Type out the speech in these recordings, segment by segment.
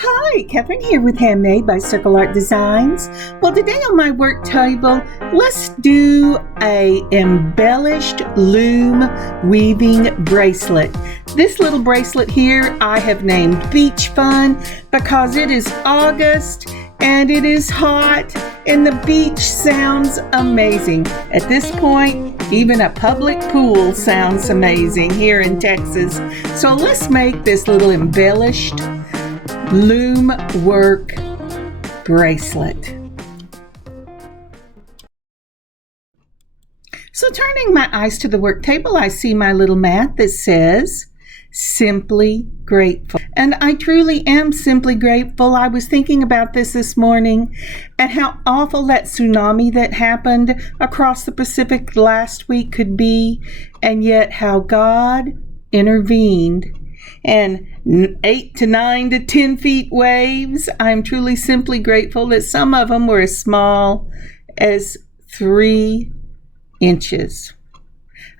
Hi, Kathryn here with Handmade by CircleartDesigns. Well, today on my work table, let's do a embellished loom weaving bracelet. This little bracelet here I have named Beach Fun because it is August and it is hot and the beach sounds amazing. At this point, even a public pool sounds amazing here in Texas. So let's make this little embellished loom work bracelet. So turning my eyes to the work table, I see my little mat that says Simply Grateful. And I truly am simply grateful. I was thinking about this morning and how awful that tsunami that happened across the Pacific last week could be, and yet how God intervened. And 8 to 9 to 10 feet waves. I'm truly simply grateful that some of them were as small as 3 inches.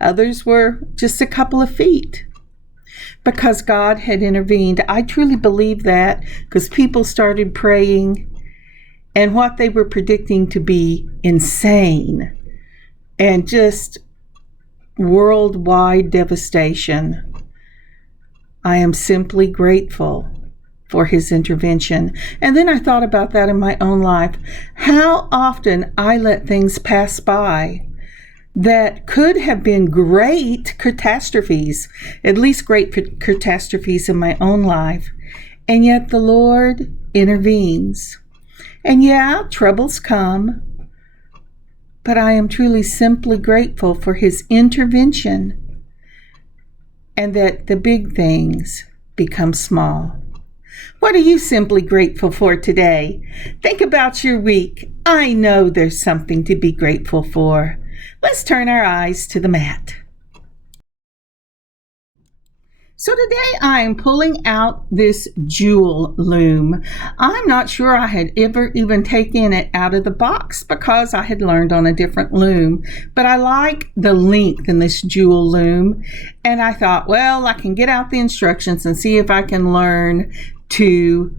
Others were just a couple of feet because God had intervened. I truly believe that because people started praying, and what they were predicting to be insane and just worldwide devastation. I am simply grateful for His intervention. And then I thought about that in my own life. How often I let things pass by that could have been great catastrophes, at least great catastrophes in my own life. And yet the Lord intervenes. And yeah, troubles come. But I am truly simply grateful for His intervention, and that the big things become small. What are you simply grateful for today? Think about your week. I know there's something to be grateful for. Let's turn our eyes to the mat. So today I am pulling out this Jewel Loom. I'm not sure I had ever even taken it out of the box because I had learned on a different loom. But I like the length in this Jewel Loom. And I thought, well, I can get out the instructions and see if I can learn to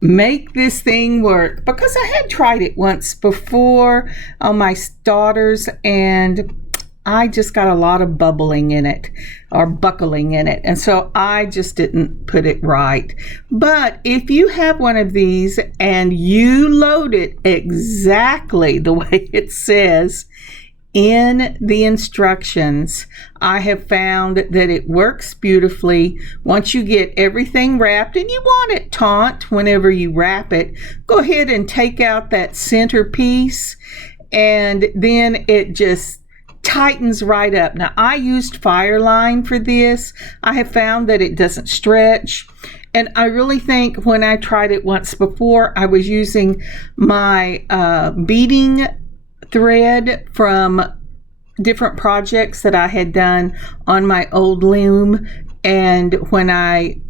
make this thing work. Because I had tried it once before on my daughters, and I just got a lot of bubbling in it or buckling in it. And so I just didn't put it right. But if you have one of these and you load it exactly the way it says in the instructions, I have found that it works beautifully. Once you get everything wrapped, and you want it taut whenever you wrap it, go ahead and take out that center piece, and then it just tightens right up. Now, I used Fireline for this. I have found that it doesn't stretch. And I really think when I tried it once before, I was using my beading thread from different projects that I had done on my old loom. And when I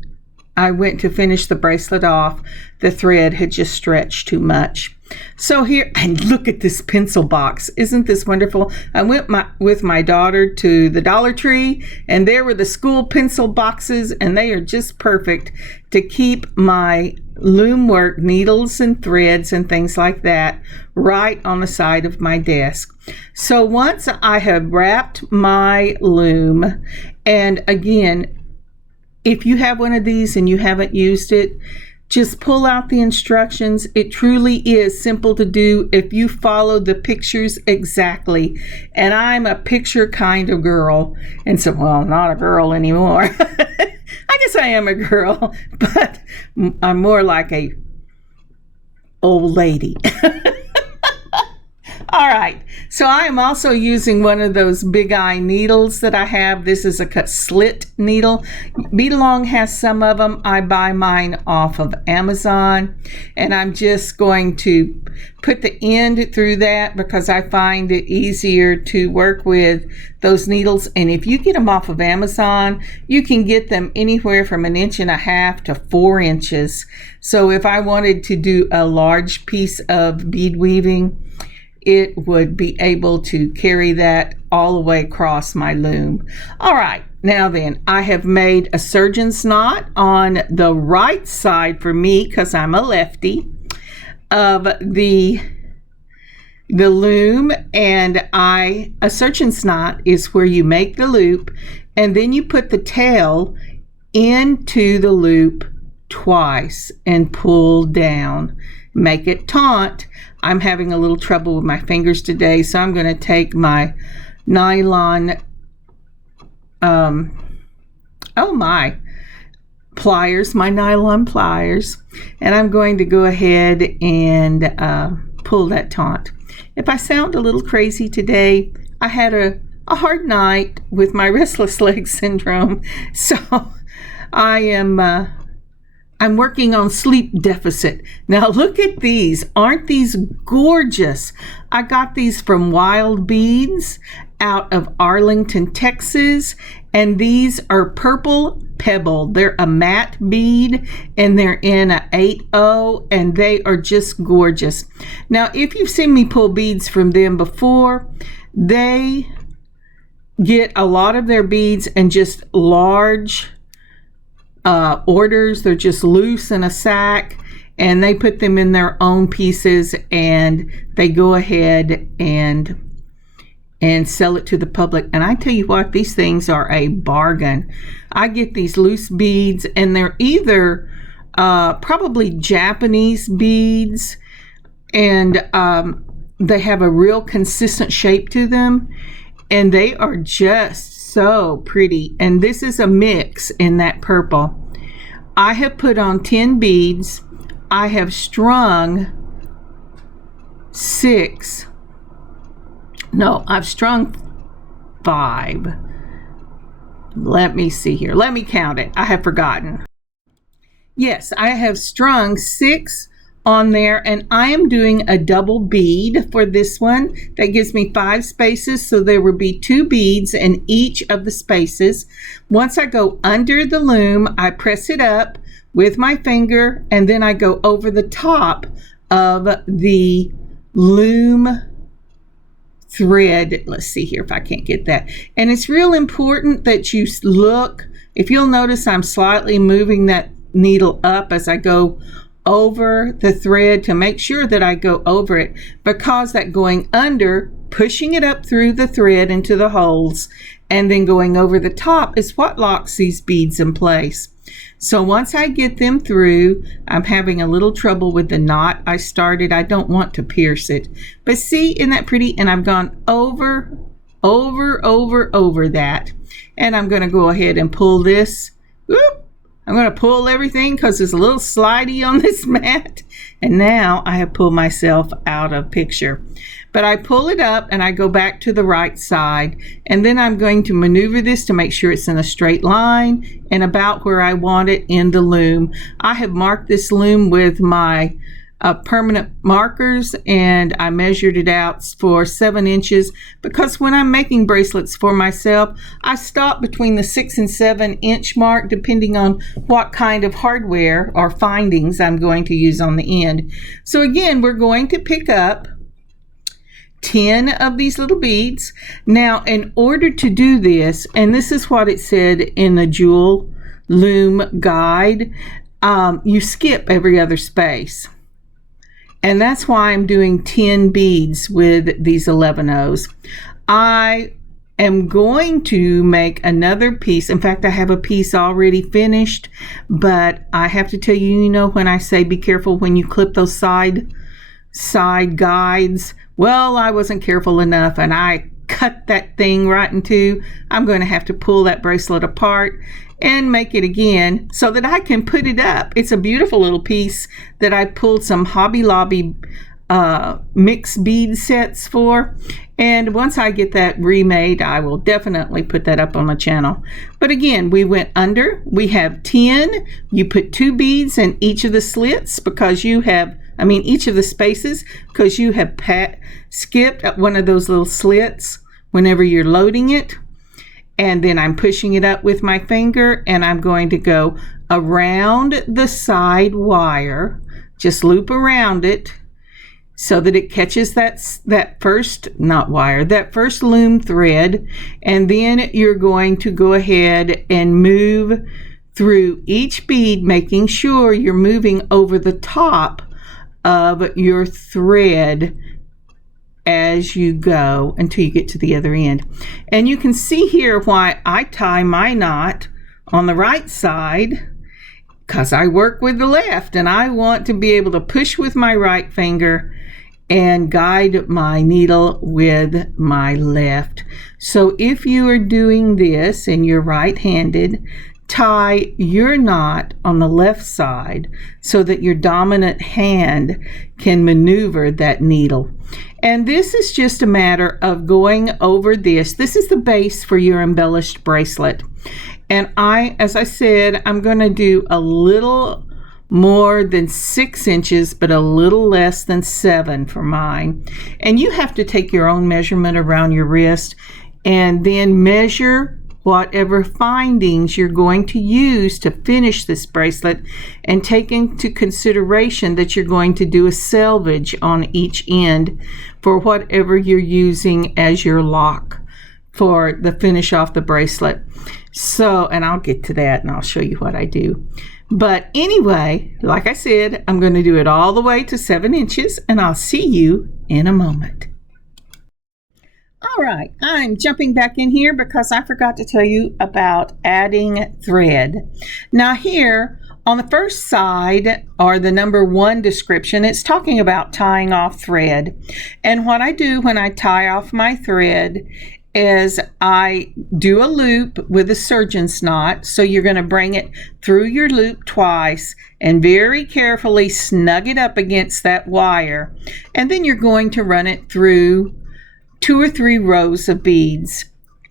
went to finish the bracelet off, the thread had just stretched too much. So here, and look at this pencil box. Isn't this wonderful? I went with my daughter to the Dollar Tree, and there were the school pencil boxes, and they are just perfect to keep my loom work, needles and threads and things like that, right on the side of my desk. So once I have wrapped my loom, and again, if you have one of these and you haven't used it, just pull out the instructions. It truly is simple to do if you follow the pictures exactly. And I'm a picture kind of girl. And so, well, not a girl anymore. I guess I am a girl, but I'm more like a old lady. All right, so I am also using one of those big eye needles that I have. This is a cut slit needle. Bead Along has some of them. I buy mine off of Amazon, and I'm just going to put the end through that because I find it easier to work with those needles. And if you get them off of Amazon, you can get them anywhere from 1.5 inches to 4 inches. So if I wanted to do a large piece of bead weaving, it would be able to carry that all the way across my loom. All right, now then, I have made a surgeon's knot on the right side for me, because I'm a lefty, of the loom. And a surgeon's knot is where you make the loop and then you put the tail into the loop twice and pull down. Make it taut. I'm having a little trouble with my fingers today, so I'm going to take my nylon pliers, my nylon pliers, and I'm going to go ahead and pull that taut. If I sound a little crazy today, I had a hard night with my restless leg syndrome, so I'm working on sleep deficit. Now look at these. Aren't these gorgeous? I got these from Wild Beads out of Arlington, Texas. And these are purple pebble. They're a matte bead and they're in a 8/0 and they are just gorgeous. Now, if you've seen me pull beads from them before, they get a lot of their beads in just large orders. They're just loose in a sack and they put them in their own pieces and they go ahead and sell it to the public. And I tell you what, these things are a bargain. I get these loose beads and they're either probably Japanese beads and they have a real consistent shape to them and they are just so pretty. And this is a mix in that purple. I have put on 10 beads. I have strung I've strung 5. Let me see here. Let me count it. I have forgotten. Yes, I have strung 6 on there, and I am doing a double bead for this one. That gives me 5 spaces, so there will be 2 beads in each of the spaces. Once I go under the loom, I press it up with my finger, and then I go over the top of the loom thread. Let's see here if I can't get that. And it's real important that you look. If you'll notice, I'm slightly moving that needle up as I go over the thread to make sure that I go over it, because that going under, pushing it up through the thread into the holes, and then going over the top is what locks these beads in place. So once I get them through, I'm having a little trouble with the knot I started. I don't want to pierce it. But see, isn't that pretty? And I've gone over that. And I'm going to go ahead and pull this. Whoop. I'm going to pull everything because it's a little slidey on this mat. And now I have pulled myself out of picture. But I pull it up and I go back to the right side. And then I'm going to maneuver this to make sure it's in a straight line and about where I want it in the loom. I have marked this loom with my permanent markers, and I measured it out for 7 inches because when I'm making bracelets for myself, I stop between the 6 and 7 inch mark depending on what kind of hardware or findings I'm going to use on the end. So again, we're going to pick up 10 of these little beads. Now, in order to do this, and this is what it said in the Jewel Loom guide, you skip every other space. And that's why I'm doing 10 beads with these 11/0s. I am going to make another piece. In fact, I have a piece already finished, but I have to tell you, you know, when I say be careful when you clip those side guides, well, I wasn't careful enough and I cut that thing right in two. I'm going to have to pull that bracelet apart and make it again so that I can put it up. It's a beautiful little piece that I pulled some Hobby Lobby mixed bead sets for. And once I get that remade, I will definitely put that up on the channel. But again, we went under. We have 10. You put 2 beads in each of the slits because you have, each of the spaces, because you have skipped one of those little slits whenever you're loading it. And then I'm pushing it up with my finger and I'm going to go around the side wire, just loop around it, so that it catches that first loom thread, and then you're going to go ahead and move through each bead, making sure you're moving over the top of your thread as you go until you get to the other end. And you can see here why I tie my knot on the right side, because I work with the left and I want to be able to push with my right finger and guide my needle with my left. So if you are doing this and you're right-handed, tie your knot on the left side so that your dominant hand can maneuver that needle. And this is just a matter of going over this. This is the base for your embellished bracelet. And as I said, I'm going to do a little more than 6 inches, but a little less than 7 for mine. And you have to take your own measurement around your wrist and then measure whatever findings you're going to use to finish this bracelet, and take into consideration that you're going to do a selvage on each end for whatever you're using as your lock for the finish off the bracelet. So, and I'll get to that and I'll show you what I do. But anyway, like I said, I'm going to do it all the way to 7 inches, and I'll see you in a moment. All right, I'm jumping back in here because I forgot to tell you about adding thread. Now here on the first side, or the number 1 description, it's talking about tying off thread. And what I do when I tie off my thread is I do a loop with a surgeon's knot. So you're going to bring it through your loop twice and very carefully snug it up against that wire. And then you're going to run it through 2 or 3 rows of beads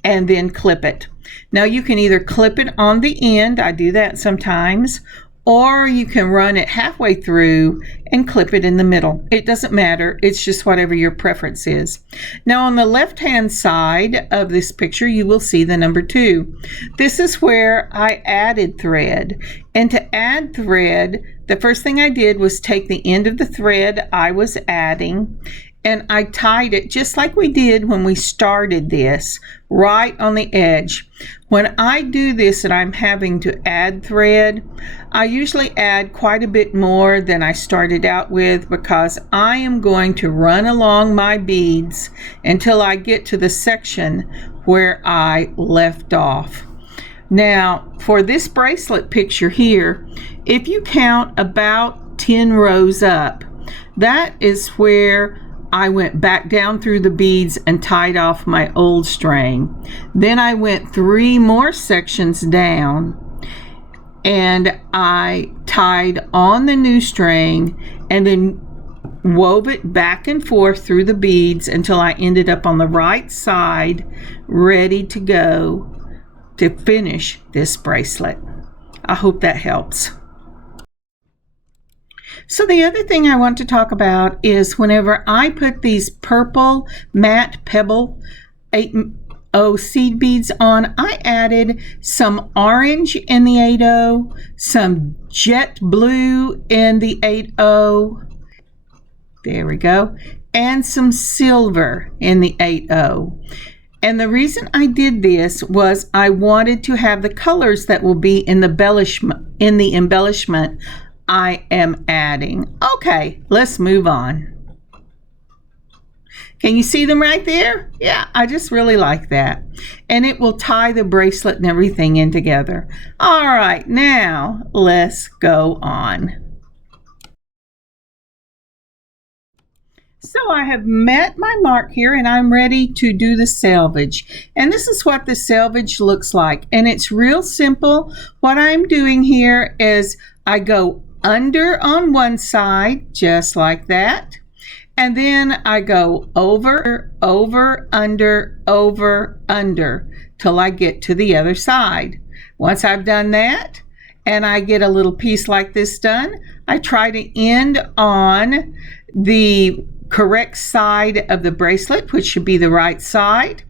and then clip it. Now you can either clip it on the end, I do that sometimes, or you can run it halfway through and clip it in the middle. It doesn't matter, it's just whatever your preference is. Now on the left hand side of this picture you will see the number 2. This is where I added thread. And to add thread, the first thing I did was take the end of the thread I was adding, and I tied it just like we did when we started this, right on the edge. When I do this and I'm having to add thread, I usually add quite a bit more than I started out with, because I am going to run along my beads until I get to the section where I left off. Now for this bracelet picture here, if you count about 10 rows up, that is where I went back down through the beads and tied off my old string. Then I went 3 more sections down and I tied on the new string and then wove it back and forth through the beads until I ended up on the right side, ready to go to finish this bracelet. I hope that helps. So the other thing I want to talk about is whenever I put these purple matte pebble 8/0 seed beads on, I added some orange in the 8/0, some jet blue in the 8/0, there we go, and some silver in the 8/0. And the reason I did this was I wanted to have the colors that will be in the embellishment I am adding. Okay, let's move on. Can you see them right there? Yeah, I just really like that. And it will tie the bracelet and everything in together. All right, now let's go on. So I have met my mark here and I'm ready to do the selvage. And this is what the selvage looks like. And it's real simple. What I'm doing here is I go under on one side, just like that. And then I go over, over, under, till I get to the other side. Once I've done that, and I get a little piece like this done, I try to end on the correct side of the bracelet, which should be the right side.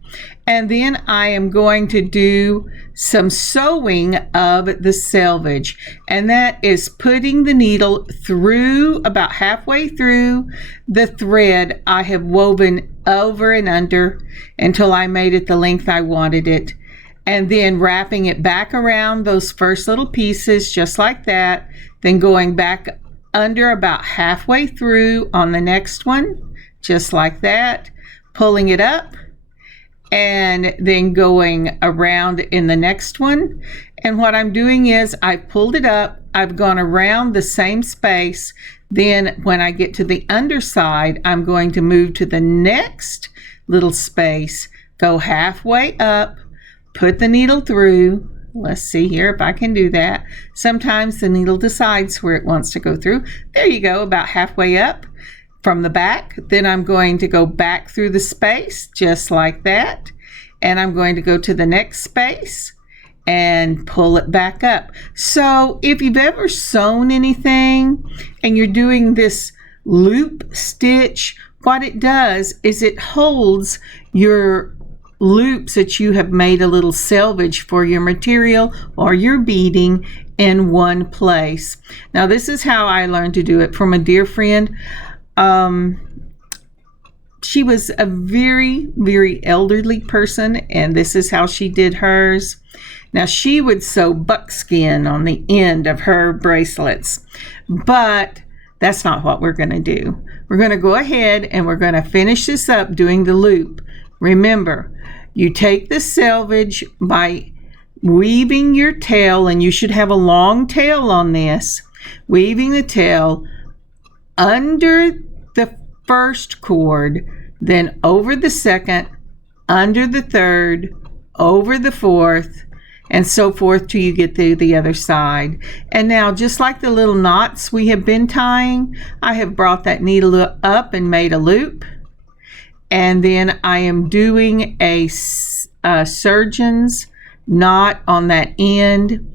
And then I am going to do some sewing of the selvage, and that is putting the needle through about halfway through the thread I have woven over and under until I made it the length I wanted it, and then wrapping it back around those first little pieces just like that, then going back under about halfway through on the next one just like that, pulling it up, and then going around in the next one. And what I'm doing is I've pulled it up, I've gone around the same space, then when I get to the underside, I'm going to move to the next little space, go halfway up, put the needle through. Let's see here if I can do that. Sometimes the needle decides where it wants to go through. There you go, about halfway up from the back. Then I'm going to go back through the space just like that, and I'm going to go to the next space and pull it back up. So if you've ever sewn anything and you're doing this loop stitch, what it does is it holds your loops that you have made a little selvage for your material or your beading in one place. Now this is how I learned to do it from a dear friend. She was a very elderly person, and this is how she did hers. Now she would sew buckskin on the end of her bracelets, but that's not what we're going to do. We're going to go ahead and we're going to finish this up doing the loop. Remember, you take the selvage by weaving your tail, and you should have a long tail on this, weaving the tail under the first cord, then over the second, under the third, over the fourth, and so forth till you get to the other side. And now, just like the little knots we have been tying, I have brought that needle up and made a loop, and then I am doing a surgeon's knot on that end.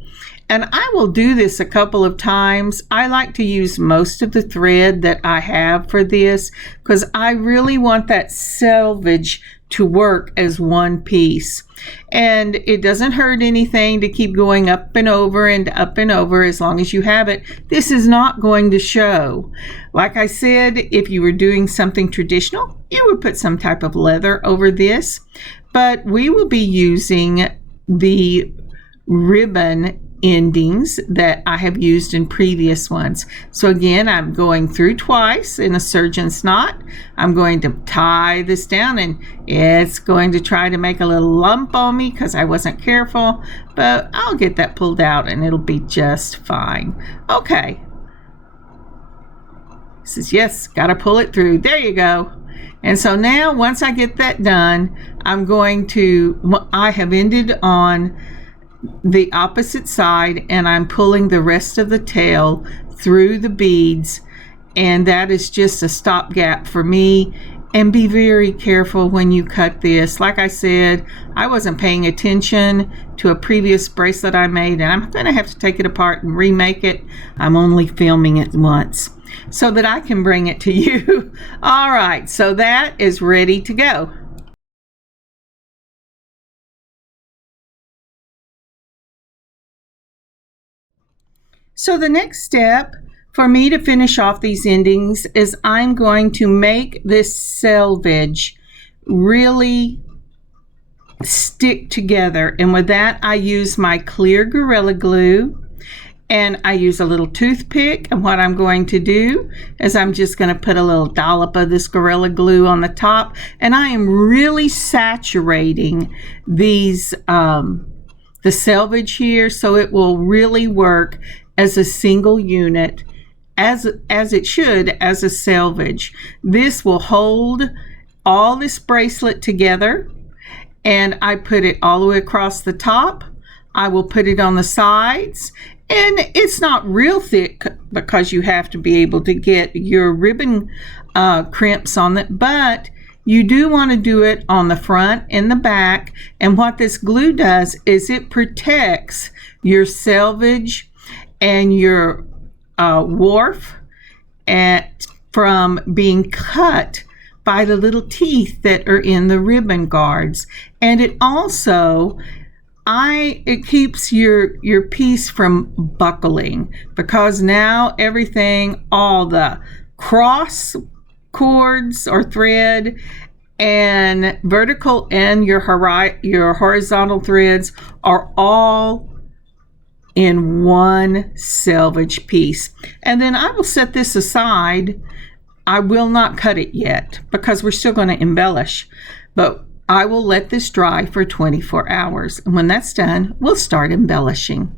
And I will do this a couple of times. I like to use most of the thread that I have for this because I really want that selvage to work as one piece. And it doesn't hurt anything to keep going up and over and up and over as long as you have it. This is not going to show. Like I said, if you were doing something traditional, you would put some type of leather over this. But we will be using the ribbon endings that I have used in previous ones. So again, I'm going through twice in a surgeon's knot. I'm going to tie this down, and it's going to try to make a little lump on me because I wasn't careful, but I'll get that pulled out and it'll be just fine. Okay. Says yes, gotta pull it through. There you go. And so now once I get that done, I have ended on the opposite side, and I'm pulling the rest of the tail through the beads, and that is just a stopgap for me. And be very careful when you cut this. Like I said, I wasn't paying attention to a previous bracelet I made, and I'm going to have to take it apart and remake it. I'm only filming it once so that I can bring it to you. All right, so that is ready to go. So the next step for me to finish off these endings is I'm going to make this selvage really stick together. And with that, I use my clear Gorilla Glue, and I use a little toothpick. And what I'm going to do is I'm just going to put a little dollop of this Gorilla Glue on the top, and I am really saturating these the selvage here so it will really work as a single unit, as it should, as a selvage. This will hold all this bracelet together, and I put it all the way across the top. I will put it on the sides, and it's not real thick because you have to be able to get your ribbon crimps on it, but you do want to do it on the front and the back. And what this glue does is it protects your selvage and your wharf from being cut by the little teeth that are in the ribbon guards. And it also it keeps your piece from buckling, because now everything, all the cross cords or thread and vertical and your horizontal threads are all in one selvage piece. And then I will set this aside. I will not cut it yet because we're still going to embellish, but I will let this dry for 24 hours. And when that's done, we'll start embellishing.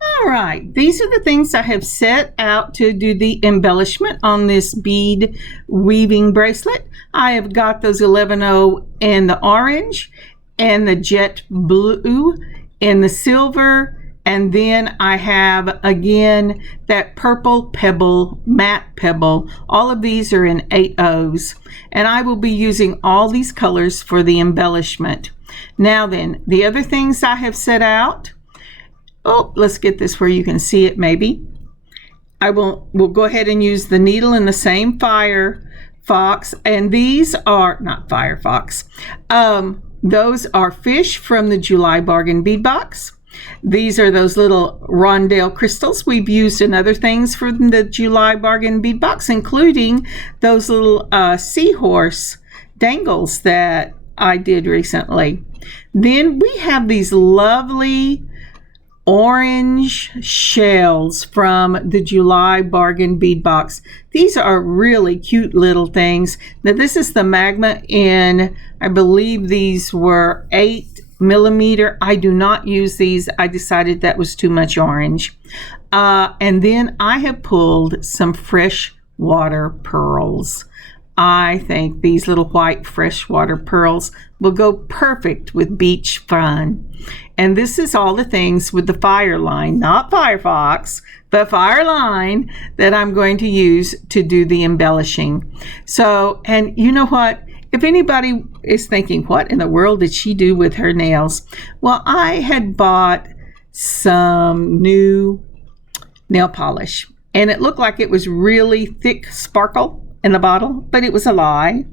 All right, these are the things I have set out to do the embellishment on this bead weaving bracelet. I have got those 11-0 in the orange and the jet blue in the silver, and then I have again that purple pebble, matte pebble. All of these are in 8/0s, and I will be using all these colors for the embellishment. Now then, the other things I have set out, let's get this where you can see it maybe. We'll go ahead and use the needle in the same Firefox, and these are not Firefox. Those are fish from the July bargain bead box. These are those little rondelle crystals we've used in other things for the July bargain bead box, including those little seahorse dangles that I did recently. Then we have these lovely orange shells from the July bargain bead box. These are really cute little things. Now this is the magma in, I believe these were 8mm. I do not use these. I decided that was too much orange. And then I have pulled some freshwater pearls. I think these little white freshwater pearls will go perfect with beach fun. And this is all the things with the fire line, not Firefox, but fire line, that I'm going to use to do the embellishing. So, and you know what? If anybody is thinking, what in the world did she do with her nails? Well, I had bought some new nail polish, and it looked like it was really thick sparkle in the bottle, but it was a lie,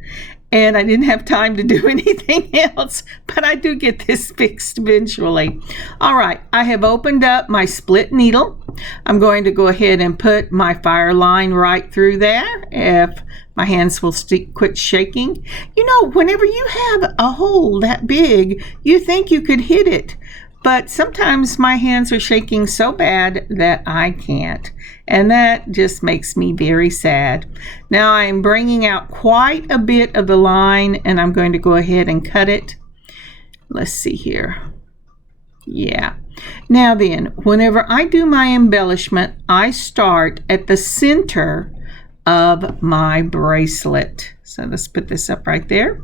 and I didn't have time to do anything else, but I do get this fixed eventually. All right, I have opened up my split needle. I'm going to go ahead and put my fire line right through there if my hands will quit shaking. You know, whenever you have a hole that big, you think you could hit it, but sometimes my hands are shaking so bad that I can't. And that just makes me very sad. Now I'm bringing out quite a bit of the line, and I'm going to go ahead and cut it. Let's see here. Yeah. Now then, whenever I do my embellishment, I start at the center of my bracelet. So let's put this up right there.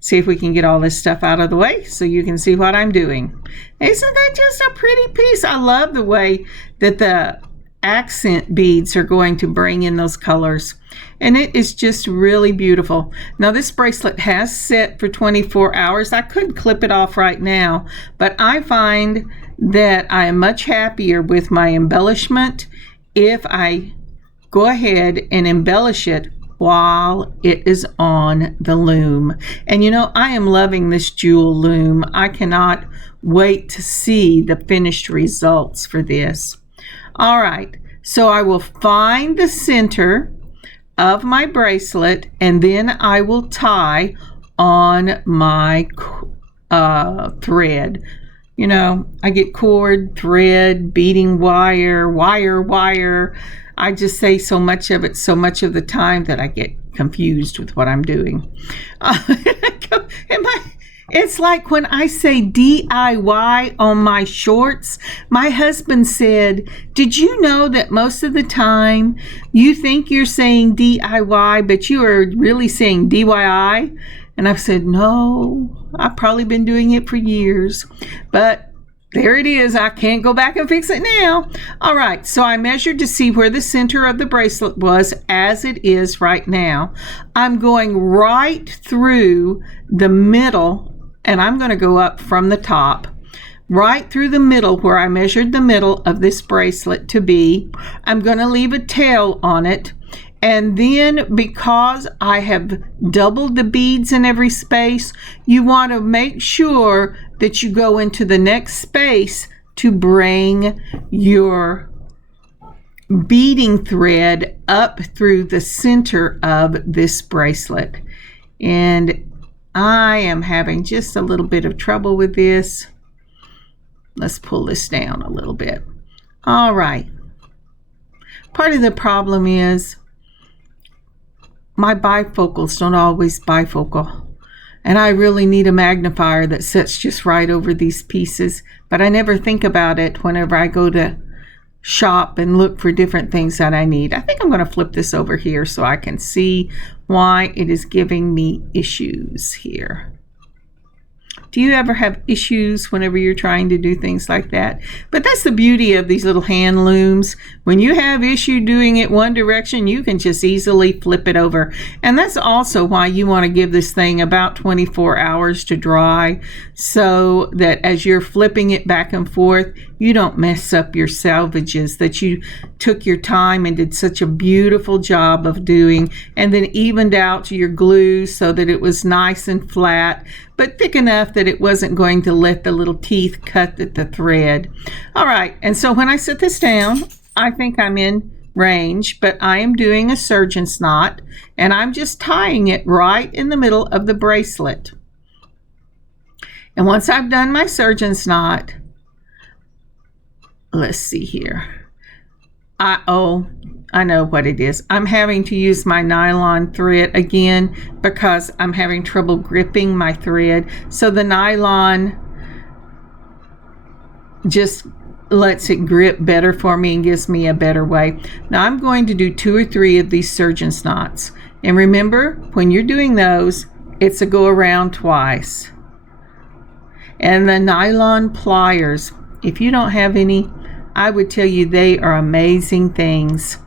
See if we can get all this stuff out of the way so you can see what I'm doing. Isn't that just a pretty piece? I love the way that the accent beads are going to bring in those colors, and it is just really beautiful. Now this bracelet has set for 24 hours. I could clip it off right now, but I find that I am much happier with my embellishment if I go ahead and embellish it while it is on the loom. And you know, I am loving this Jewel loom. I cannot wait to see the finished results for this. All right, so I will find the center of my bracelet, and then I will tie on my thread. You know, I get cord, thread, beading wire, wire. I just say so much of it so much of the time that I get confused with what I'm doing. It's like when I say DIY on my shorts, my husband said, did you know that most of the time you think you're saying DIY, but you are really saying DIY? And I've said, no, I've probably been doing it for years. But There it is. I can't go back and fix it now. All right, so I measured to see where the center of the bracelet was as it is right now. I'm going right through the middle, and I'm going to go up from the top. Right through the middle where I measured the middle of this bracelet to be. I'm going to leave a tail on it. And then because I have doubled the beads in every space, you want to make sure that you go into the next space to bring your beading thread up through the center of this bracelet. And I am having just a little bit of trouble with this. Let's pull this down a little bit. All right. Part of the problem is my bifocals don't always bifocal, and I really need a magnifier that sits just right over these pieces, but I never think about it whenever I go to shop and look for different things that I need. I think I'm going to flip this over here so I can see why it is giving me issues here. Do you ever have issues whenever you're trying to do things like that? But that's the beauty of these little hand looms. When you have issue doing it one direction, you can just easily flip it over. And that's also why you want to give this thing about 24 hours to dry, so that as you're flipping it back and forth, you don't mess up your salvages that you took your time and did such a beautiful job of doing, and then evened out your glue so that it was nice and flat, but thick enough that it wasn't going to let the little teeth cut at the thread. All right, and so when I set this down, I think I'm in range, but I am doing a surgeon's knot, and I'm just tying it right in the middle of the bracelet. And once I've done my surgeon's knot, let's see here. I know what it is. I'm having to use my nylon thread again because I'm having trouble gripping my thread. So the nylon just lets it grip better for me and gives me a better way. Now I'm going to do 2 or 3 of these surgeon's knots. And remember, when you're doing those, it's a go around twice. And the nylon pliers, if you don't have any, I would tell you they are amazing things.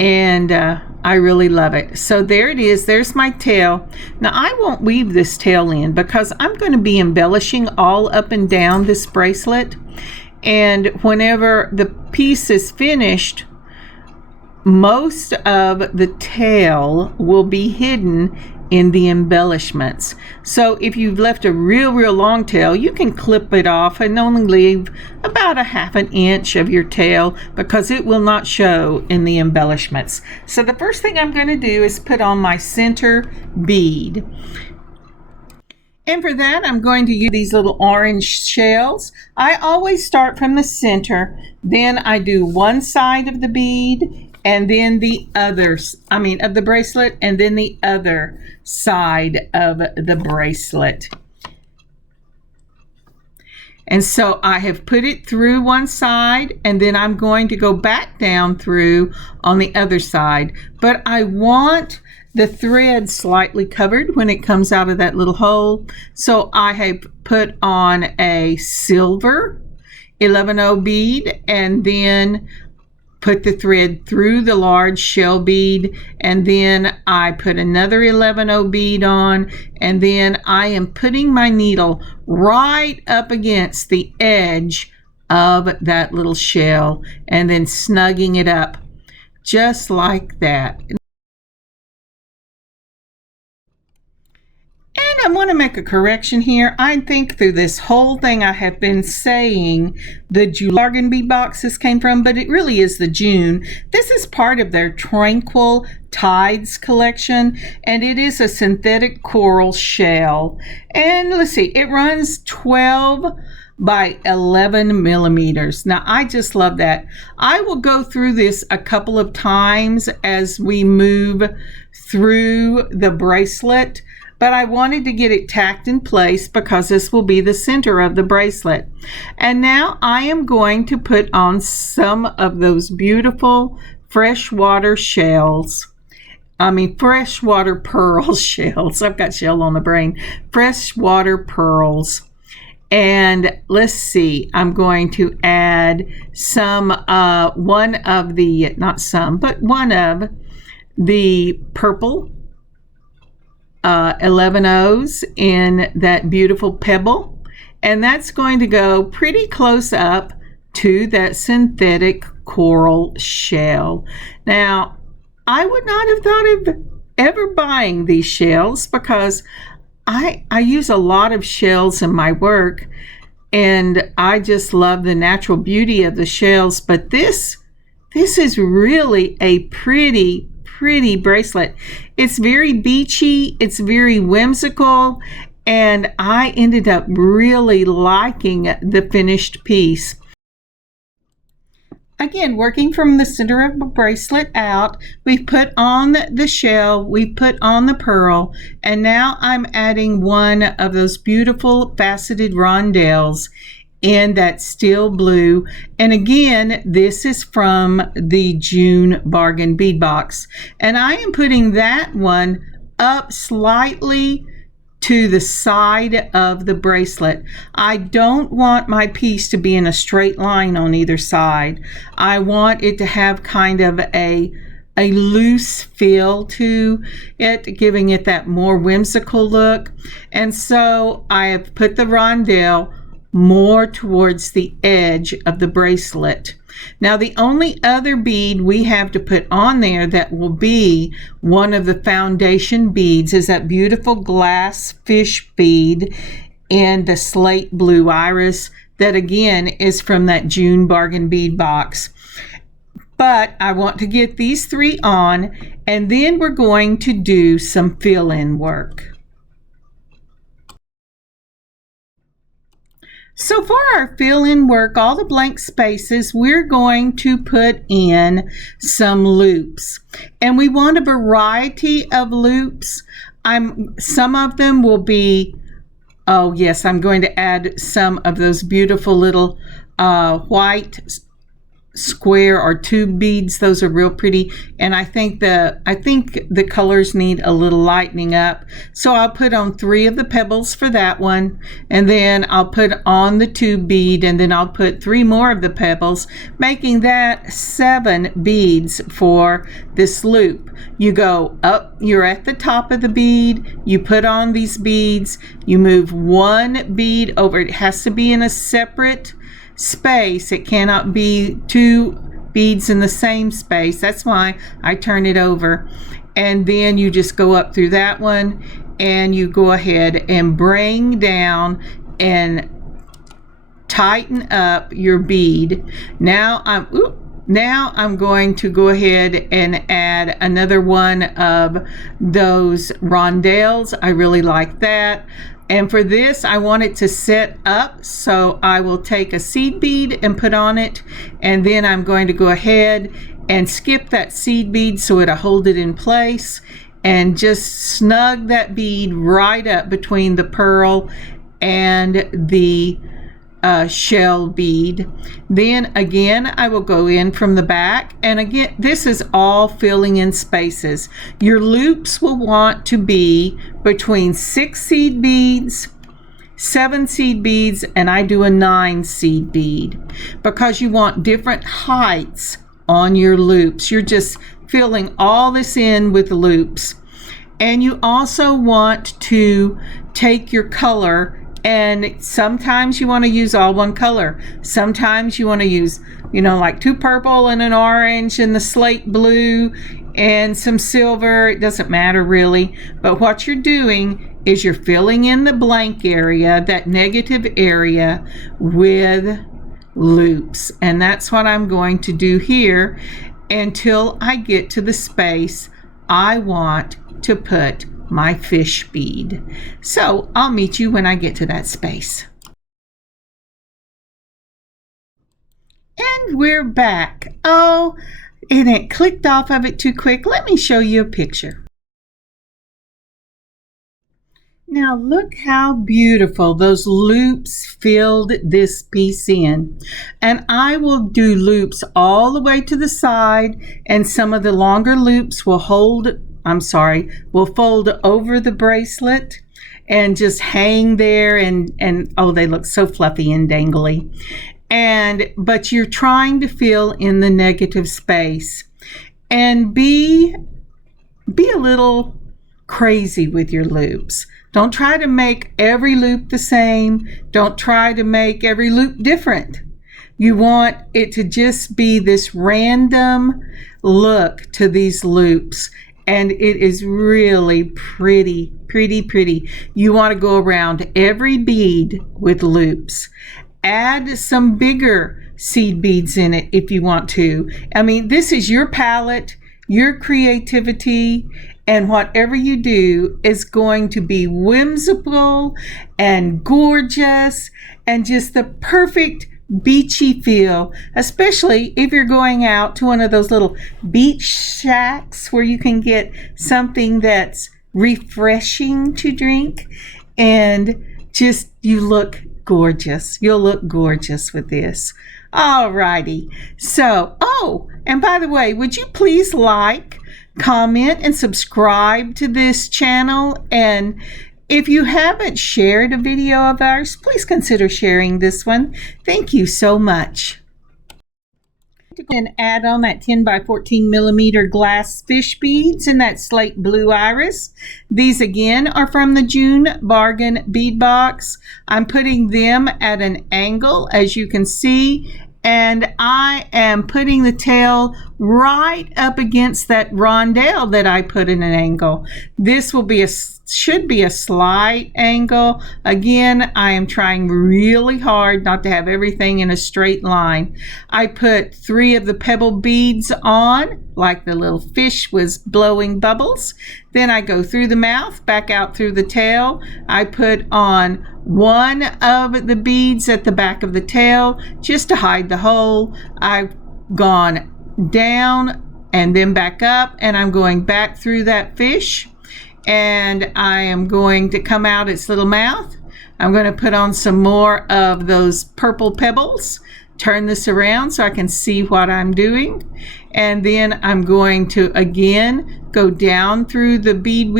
And I really love it. So there it is. There's my tail. Now I won't weave this tail in because I'm going to be embellishing all up and down this bracelet. And whenever the piece is finished, most of the tail will be hidden in the embellishments. So if you've left a real long tail, you can clip it off and only leave about a 1/2 inch of your tail because it will not show in the embellishments. So the first thing I'm going to do is put on my center bead. And for that, I'm going to use these little orange shells. I always start from the center, then I do one side of the bead, and then the others, of the bracelet, and then the other side of the bracelet. And so I have put it through one side, and then I'm going to go back down through on the other side. But I want the thread slightly covered when it comes out of that little hole. So I have put on a silver 11/0 bead, and then put the thread through the large shell bead, and then I put another 11/0 bead on, and then I am putting my needle right up against the edge of that little shell and then snugging it up just like that. I want to make a correction here. I think through this whole thing I have been saying the Jewel bargain bead boxes came from, but it really is the June. This is part of their Tranquil Tides collection, and it is a synthetic coral shell. And let's see, it runs 12 by 11 millimeters. Now I just love that. I will go through this a couple of times as we move through the bracelet, but I wanted to get it tacked in place because this will be the center of the bracelet. And now I am going to put on some of those beautiful freshwater shells. Freshwater pearl shells. I've got shell on the brain. Freshwater pearls. And let's see, I'm going to add one of the purple 11 O's in that beautiful pebble. And that's going to go pretty close up to that synthetic coral shell. Now, I would not have thought of ever buying these shells because I use a lot of shells in my work, and I just love the natural beauty of the shells. But this is really a pretty bracelet. It's very beachy, it's very whimsical, and I ended up really liking the finished piece. Again, working from the center of the bracelet out, we've put on the shell, we've put on the pearl, and now I'm adding one of those beautiful faceted rondelles in that steel blue. And again, this is from the June bargain bead box. And I am putting that one up slightly to the side of the bracelet. I don't want my piece to be in a straight line on either side. I want it to have kind of a loose feel to it, giving it that more whimsical look. And so I have put the rondelle more towards the edge of the bracelet. Now, the only other bead we have to put on there that will be one of the foundation beads is that beautiful glass fish bead in the slate blue iris that again is from that June bargain bead box. But I want to get these three on, and then we're going to do some fill-in work. So for our fill-in work, all the blank spaces, we're going to put in some loops. And we want a variety of loops. Some of them will be, oh yes, I'm going to add some of those beautiful little white square or tube beads. Those are real pretty, and I think the colors need a little lightening up, so I'll put on 3 of the pebbles for that one, and then I'll put on the tube bead, and then I'll put 3 more of the pebbles, making that 7 beads for this loop. You go up, you're at the top of the bead, you put on these beads, you move 1 bead over. It has to be in a separate space. It cannot be 2 beads in the same space. That's why I turn it over. And then you just go up through that one, and you go ahead and bring down and tighten up your bead. Now I'm going to go ahead and add another one of those rondelles. I really like that. And for this, I want it to set up, so I will take a seed bead and put on it, and then I'm going to go ahead and skip that seed bead so it'll hold it in place, and just snug that bead right up between the pearl and the shell bead. Then again, I will go in from the back, and again, this is all filling in spaces. Your loops will want to be between 6 seed beads, 7 seed beads, and I do a 9 seed bead because you want different heights on your loops. You're just filling all this in with loops. And you also want to take your color, and sometimes you want to use all one color. Sometimes you want to use, like 2 purple and an orange and the slate blue and some silver. It doesn't matter really. But what you're doing is you're filling in the blank area, that negative area, with loops. And that's what I'm going to do here until I get to the space I want to put my fish bead. So I'll meet you when I get to that space. And we're back. Oh, and it clicked off of it too quick. Let me show you a picture. Now look how beautiful those loops filled this piece in. And I will do loops all the way to the side, and some of the longer loops will hold will fold over the bracelet and just hang there, and oh, they look so fluffy and dangly. But you're trying to fill in the negative space and be a little crazy with your loops. Don't try to make every loop the same. Don't try to make every loop different. You want it to just be this random look to these loops, and it is really pretty. You want to go around every bead with loops. Add some bigger seed beads in it if you want to. I mean, this is your palette, your creativity, and whatever you do is going to be whimsical and gorgeous and just the perfect beachy feel, especially if you're going out to one of those little beach shacks where you can get something that's refreshing to drink, and just you look gorgeous. You'll look gorgeous with this. Alrighty. So, oh, and by the way, would you please like, comment, and subscribe to this channel? And if you haven't shared a video of ours, please consider sharing this one. Thank you so much. And add on that 10 by 14 millimeter glass fish beads in that slate blue iris. These again are from the June bargain bead box. I'm putting them at an angle, as you can see, and I am putting the tail right up against that rondelle that I put in an angle. This will be should be a slight angle. Again, I am trying really hard not to have everything in a straight line. I put 3 of the pebble beads on, like the little fish was blowing bubbles. Then I go through the mouth, back out through the tail. I put on 1 of the beads at the back of the tail just to hide the hole. I've gone down and then back up, and I'm going back through that fish, and I am going to come out its little mouth. I'm going to put on some more of those purple pebbles, turn this around so I can see what I'm doing, and then I'm going to again go down through the bead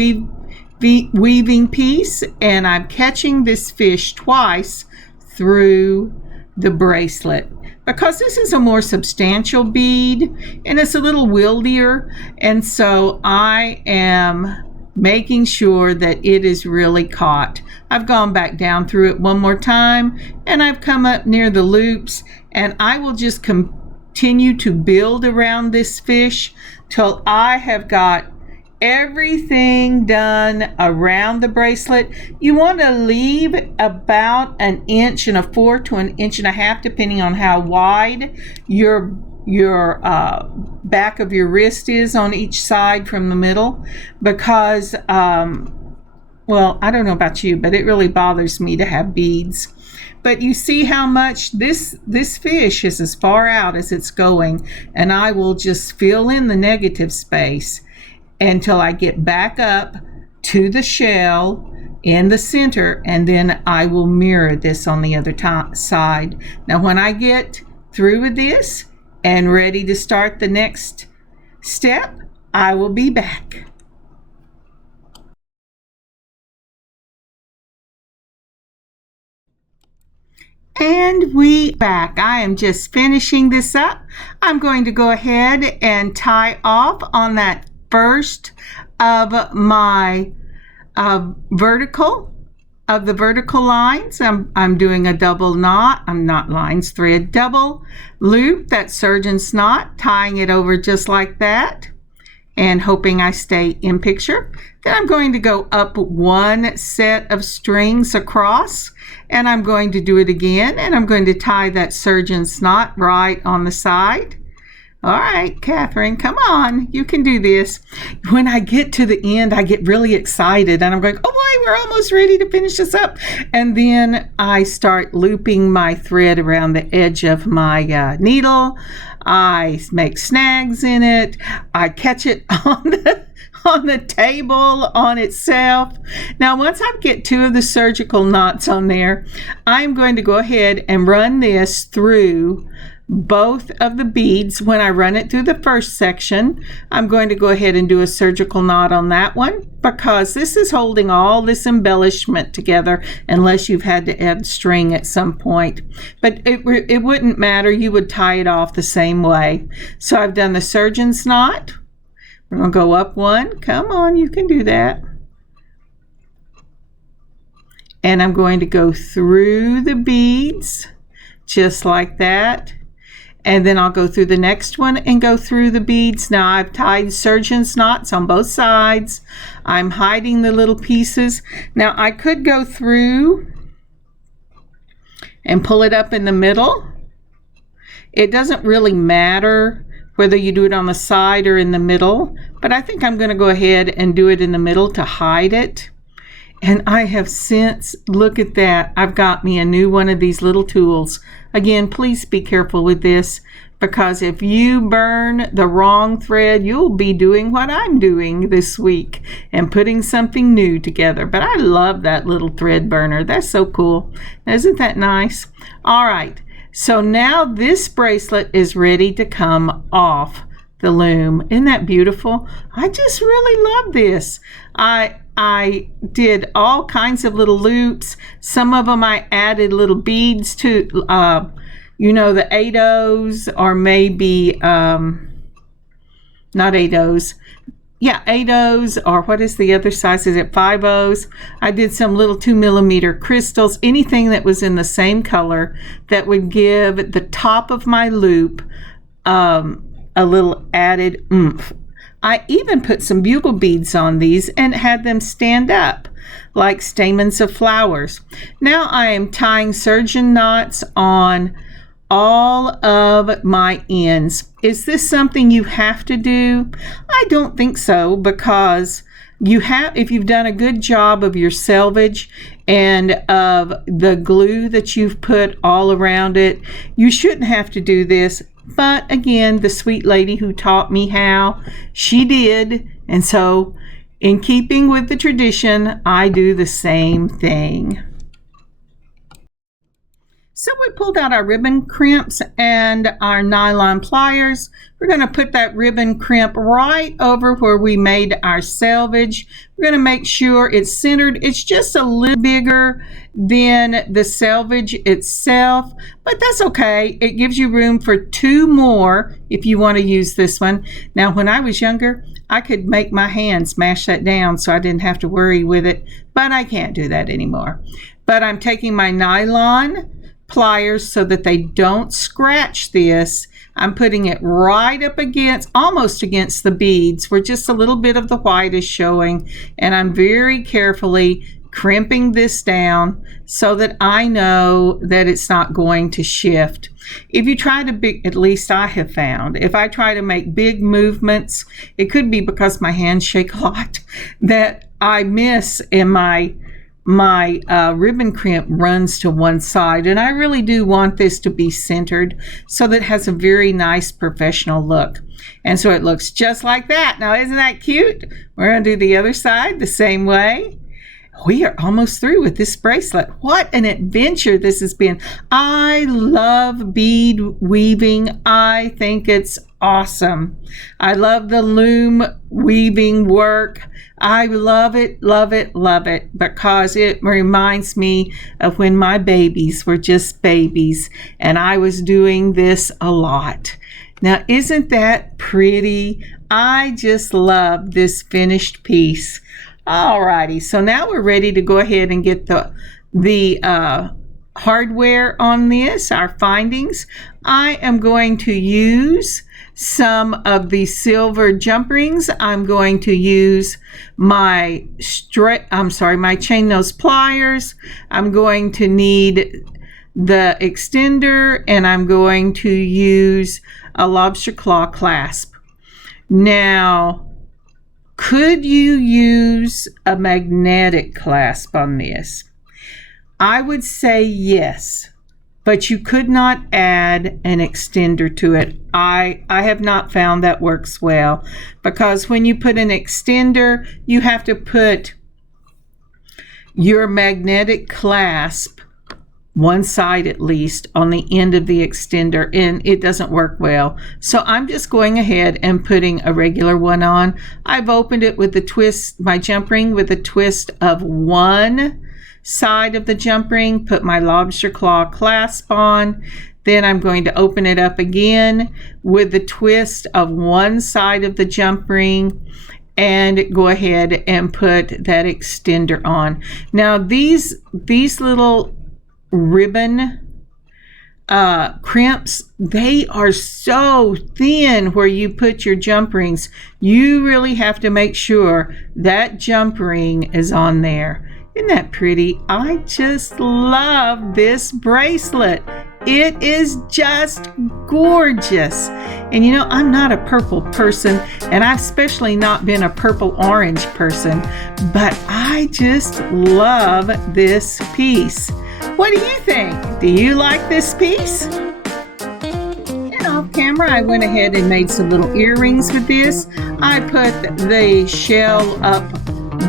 weaving piece, and I'm catching this fish twice through the bracelet, because this is a more substantial bead and it's a little wieldier, and so I am making sure that it is really caught. I've gone back down through it one more time, and I've come up near the loops, and I will just continue to build around this fish till I have got everything done around the bracelet. You want to leave about 1.25 inches to 1.5 inches, depending on how wide your back of your wrist is on each side from the middle, because well, I don't know about you, but it really bothers me to have beads. But you see how much this fish is as far out as it's going, and I will just fill in the negative space until I get back up to the shell in the center, and then I will mirror this on the other side. Now when I get through with this and ready to start the next step, I will be back. And we back. I am just finishing this up. I'm going to go ahead and tie off on that first of my vertical lines. I'm doing a double knot. I'm not lines, thread double loop, that surgeon's knot, tying it over just like that, and hoping I stay in picture. Then I'm going to go up 1 set of strings across, and I'm going to do it again, and I'm going to tie that surgeon's knot right on the side. All right, Kathryn, come on, you can do this. When I get to the end, I get really excited, and I'm going, oh boy, we're almost ready to finish this up. And then I start looping my thread around the edge of my needle. I make snags in it. I catch it on the table on itself. Now, once I get 2 of the surgical knots on there, I'm going to go ahead and run this through both of the beads when I run it through the first section. I'm going to go ahead and do a surgical knot on that one because this is holding all this embellishment together unless you've had to add string at some point. But it wouldn't matter. You would tie it off the same way. So I've done the surgeon's knot. We're going to go up one. Come on, you can do that. And I'm going to go through the beads just like that. And then I'll go through the next one and go through the beads. Now I've tied surgeon's knots on both sides. I'm hiding the little pieces. Now I could go through and pull it up in the middle. It doesn't really matter whether you do it on the side or in the middle, but I think I'm going to go ahead and do it in the middle to hide it. And I have since, look at that, I've got me a new one of these little tools. Again, please be careful with this, because if you burn the wrong thread, you'll be doing what I'm doing this week and putting something new together. But I love that little thread burner. That's so cool. Isn't that nice? All right, so now this bracelet is ready to come off the loom. Isn't that beautiful? I just really love this. I did all kinds of little loops. Some of them I added little beads to, you know, the 8/0s, or maybe, not 8/0s. Yeah, 8/0s, or what is the other size? Is it 5/0s? I did some little 2mm crystals, anything that was in the same color that would give the top of my loop a little added oomph. I even put some bugle beads on these and had them stand up like stamens of flowers. Now I am tying surgeon knots on all of my ends. Is this something you have to do? I don't think so, because you have, if you've done a good job of your selvage and of the glue that you've put all around it, you shouldn't have to do this. But again, the sweet lady who taught me how, she did. And so in keeping with the tradition, I do the same thing. So we pulled out our ribbon crimps and our nylon pliers. We're going to put that ribbon crimp right over where we made our selvage. We're going to make sure it's centered. It's just a little bigger than the selvage itself, but that's okay. It gives you room for 2 more if you want to use this one. Now, when I was younger, I could make my hand smash that down so I didn't have to worry with it, but I can't do that anymore. But I'm taking my nylon pliers so that they don't scratch this. I'm putting it right up against, almost against the beads where just a little bit of the white is showing, and I'm very carefully crimping this down so that I know that it's not going to shift. If you try to at least I have found, if I try to make big movements, it could be because my hands shake a lot, that I miss, and my ribbon crimp runs to one side, and I really do want this to be centered so that it has a very nice professional look. And so it looks just like that. Now, isn't that cute? We're going to do the other side the same way. We are almost through with this bracelet. What an adventure this has been. I love bead weaving. I think it's awesome. I love the loom weaving work. I love it, love it, love it, because it reminds me of when my babies were just babies and I was doing this a lot. Now, isn't that pretty? I just love this finished piece. Alrighty, so now we're ready to go ahead and get the hardware on this, our findings. I am going to use some of the silver jump rings. I'm going to use my chain nose pliers. I'm going to need the extender, and I'm going to use a lobster claw clasp. Now, could you use a magnetic clasp on this? I would say yes, but you could not add an extender to it. I have not found that works well, because when you put an extender, you have to put your magnetic clasp one side at least on the end of the extender, and it doesn't work well. So I'm just going ahead and putting a regular one on. I've opened it with the twist, my jump ring with a twist of one side of the jump ring, put my lobster claw clasp on. Then I'm going to open it up again with the twist of one side of the jump ring and go ahead and put that extender on. Now these little ribbon crimps, they are so thin where you put your jump rings. You really have to make sure that jump ring is on there. Isn't that pretty? I just love this bracelet. It is just gorgeous. And you know, I'm not a purple person, and I've especially not been a purple orange person, but I just love this piece. What do you think? Do you like this piece? And off camera, I went ahead and made some little earrings with this. I put the shell up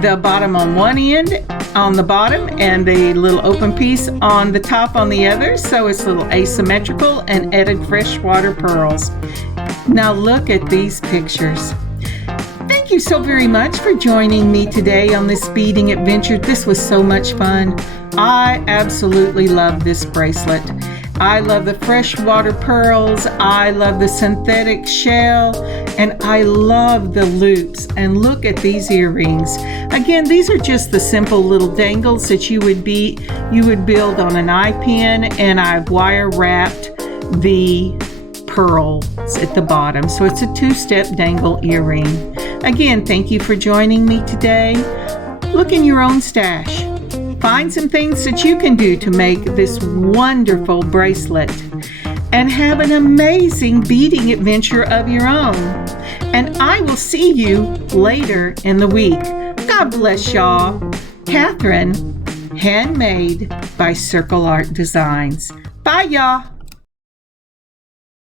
the bottom on one end, on the bottom, and the little open piece on the top on the other, so it's a little asymmetrical, and added freshwater pearls. Now look at these pictures. Thank you so very much for joining me today on this beading adventure. This was so much fun. I absolutely love this bracelet. I love the freshwater pearls, I love the synthetic shell, and I love the loops. And look at these earrings. Again, these are just the simple little dangles that you would build on an eye pin, and I've wire wrapped the pearls at the bottom. So it's a two-step dangle earring. Again, thank you for joining me today. Look in your own stash. Find some things that you can do to make this wonderful bracelet, and have an amazing beading adventure of your own. And I will see you later in the week. God bless y'all. Kathryn, Handmade by Circle Art Designs. Bye y'all.